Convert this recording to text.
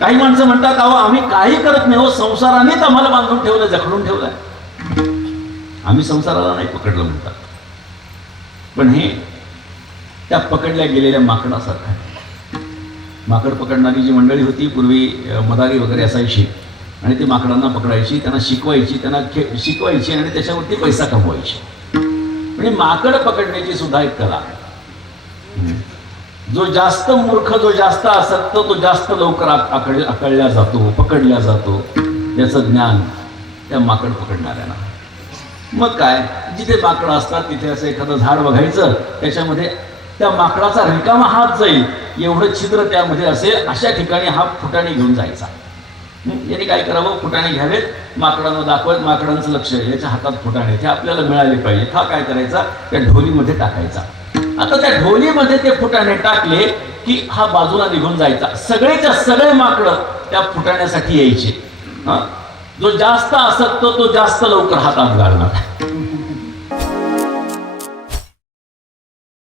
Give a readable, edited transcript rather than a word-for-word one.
काही माणसं म्हणतात अहो आम्ही काही करत नाही हो, संसारानेच आम्हाला बांधून ठेवलं, जखडून ठेवलंय, आम्ही संसाराला नाही पकडलं म्हणतात. पण हे त्या पकडल्या गेलेल्या माकडासारखं आहे. माकड पकडणारी जी मंडळी होती पूर्वी, मदारी वगैरे असायची आणि ती माकडांना पकडायची, त्यांना शिकवायची, त्यांना शिकवायची आणि त्याच्यावरती पैसा कमवायची. म्हणजे माकड पकडण्याची सुद्धा एक कला आहे. जो जास्त मूर्ख, जो जास्त आसक्त, तो जास्त लवकर आकळल्या जातो, पकडल्या जातो. त्याचं ज्ञान त्या माकड पकडणाऱ्यांना. मग काय, जिथे माकडं असतात तिथे असं एखादं झाड बघायचं, त्याच्यामध्ये त्या माकडाचा रिकामा हात जाईल एवढं छिद्र त्यामध्ये असेल, अशा ठिकाणी हा फुटाणे घेऊन जायचा. याने काय करावं, फुटाणे घ्यावेत, माकडांना दाखवत, माकडांचं लक्ष याच्या हातात फुटाणे, ते आपल्याला मिळाले पाहिजे. हा काय करायचा, त्या ढोलीमध्ये टाकायचा. आता त्या ढोलीमध्ये ते फुटाणे टाकले की हा बाजूला निघून जायचा. सगळेच्या सगळे माकडं त्या फुटाण्यासाठी यायचे. जो जास्त आसक्त तो जास्त लवकर हातात घालणार.